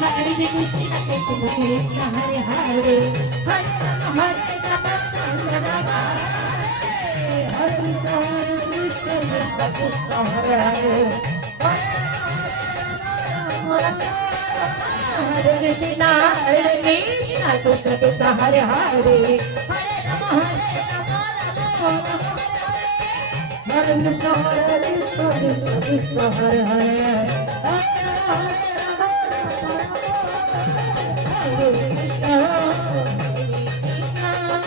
Hare Krishna Krishna Krishna Hare Hare Hare Rama Rama Hare Krishna Krishna Hare Hare Hare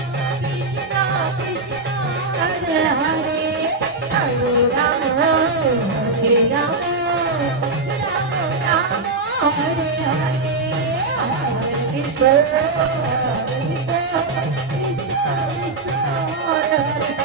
Krishna Krishna Krishna Hare Hare Hare Rama Hare Krishna Krishna Krishna Hare Hare Hare